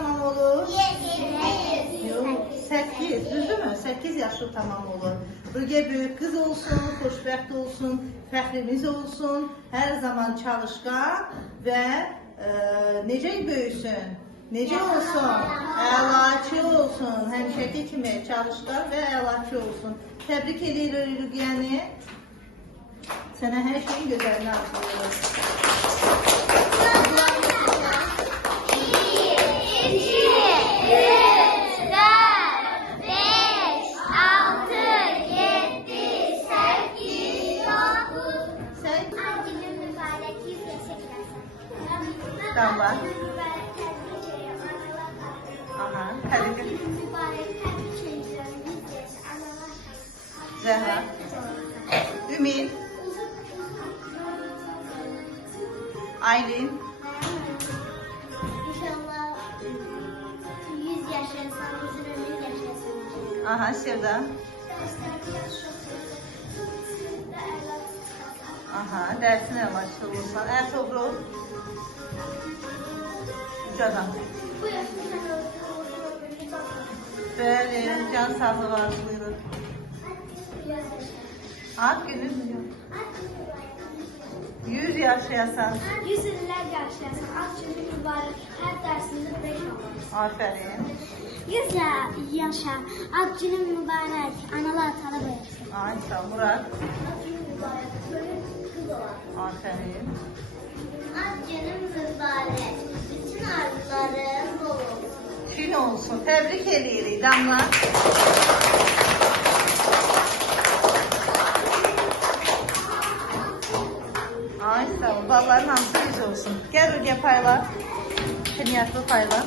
tamam olur? 7. Yok, 8, düzdürmü? 8 yaşı tamam olur. Ruge büyük kız olsun, xoşbəxt olsun, fəxrimiz olsun, hər zaman çalışqan və necə böyüsün? Necə olsun? Əlaçı olsun, həmişəki kimi çalışqan və əlaçı olsun. Təbrik edirik Rugiəni. Sənə hər şeyin gözəlini arzulayırıq. 1, 2, 3, 4, 5, 6, 7, 8, 9. Sən? Günün mübarək 100 yaşayasın. Damla. Mübarək təbrik edirəm, analar günü. Aha, təbrik edirəm. Mübarək təbrik edirəm, 100 yaş, analar günü. Zəhra. Ümid. Aylin. İnşallah 100 yaşayasın, uzun ömür yaşayasın. Aha, Sevda. Aha, dərsini əlaçlı olursan. Ertuğrul. Ucadan. Bu yaşta sən uzun ömürlü bakma. Bəli, can sağlığı arzulayırıq. Ad günün mü yok? 100 yaşayasan. 100 illər yaşayasın, az günü mübarək, hər dərsində 5 olur. Aferin. 100 yaşa, ad günün mübarək, analar tanı böyüsün. Ayşe, Murat. Ad günün mübarək, böyük kız olan. Aferin. Ad günün mübarək, bütün arzuların bol olsun. Çin olsun. Tebrik edirik Damla. Ay sağ ol. Babaların hamısı biz olsun. Gel Ruge payla. Kınyatlı payla.